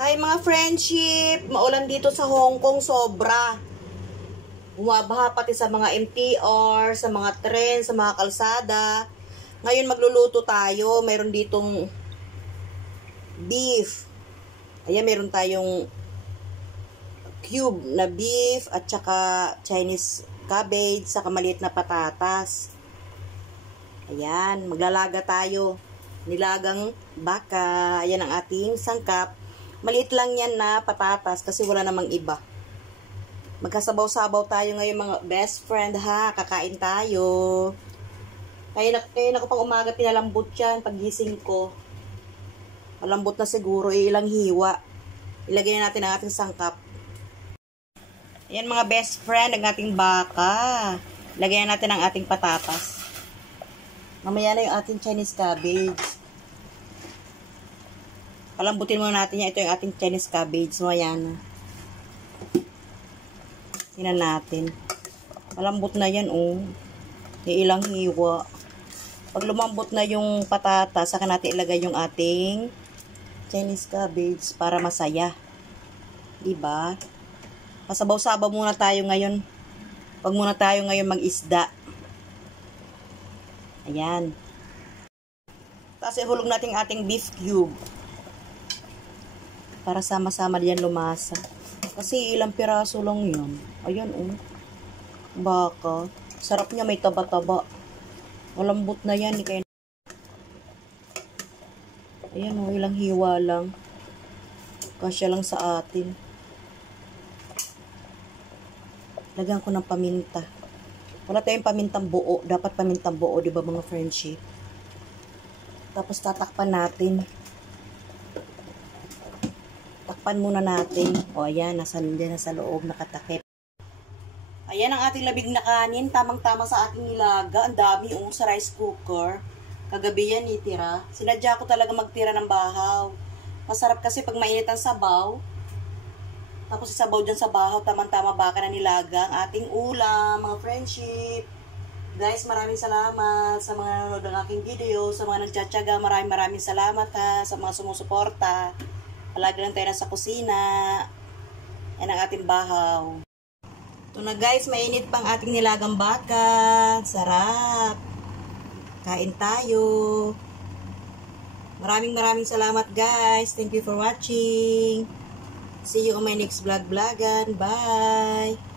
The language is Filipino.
Hi mga friendship! Maulan dito sa Hong Kong sobra. Bumabaha pati sa mga MTR, sa mga tren, sa mga kalsada. Ngayon magluluto tayo. Meron ditong beef. Ayan, meron tayong cube na beef at saka Chinese cabbage, saka maliit na patatas. Ayan, maglalaga tayo. Nilagang baka. Ayan ang ating sangkap. Maliit lang yan na patatas kasi wala namang iba. Magkasabaw-sabaw tayo ngayon mga best friend ha. Kakain tayo. Kaya na ko pang umaga pinalambot yan pagising ko. Malambot na siguro. Ilang hiwa. Ilagay na natin ang ating sangkap. Ayan mga best friend, ang ating baka. Lagyan natin ang ating patatas. Mamaya na yung ating Chinese cabbage. Palambutin muna natin yan. Ito yung ating Chinese cabbage. Mamaya na. Tingnan natin. Malambot na yan, oh. May ilang hiwa. Pag lumambot na yung patatas, saka natin ilagay yung ating Chinese cabbage para masaya. Diba? Pasabaw-sabaw muna tayo ngayon. Wag muna tayo ngayon mag-isda. Ayan. Tapos ihulog natin ating beef cube. Para sama-sama diyan lumasa. Kasi ilang piraso lang yun. Ayan, oh. Baka. Sarap niya, may taba-taba. Malambot na yan. Ayan, oh. Ilang hiwa lang. Kasya lang sa atin. Lagyan ko ng paminta. Wala tayong pamintang buo. Dapat pamintang buo, di ba mga friendship? Tapos tatakpan natin. Takpan muna natin. O ayan, nasa loob, nakatakip. Ayan ang ating labig na kanin. Tamang-tama sa ating nilaga. Ang dami sa rice cooker. Kagabi yan itira. Sinadya ko talaga magtira ng bahaw. Masarap kasi pag mainit ang sabaw. Tapos isabaw dyan sa bahaw. Tamang-tama baka na nilaga. Ang ating ulam, mga friendship. Guys, maraming salamat sa mga nanonood ng aking video. Sa mga nagtsatsaga, maraming salamat ha. Sa mga sumusuporta. Palagi lang tayo nasa kusina. Yan ang ating bahaw. Ito na guys, mainit pang ating nilagang baka. Sarap. Kain tayo. Maraming salamat guys. Thank you for watching. See you on my next vlogan. Bye!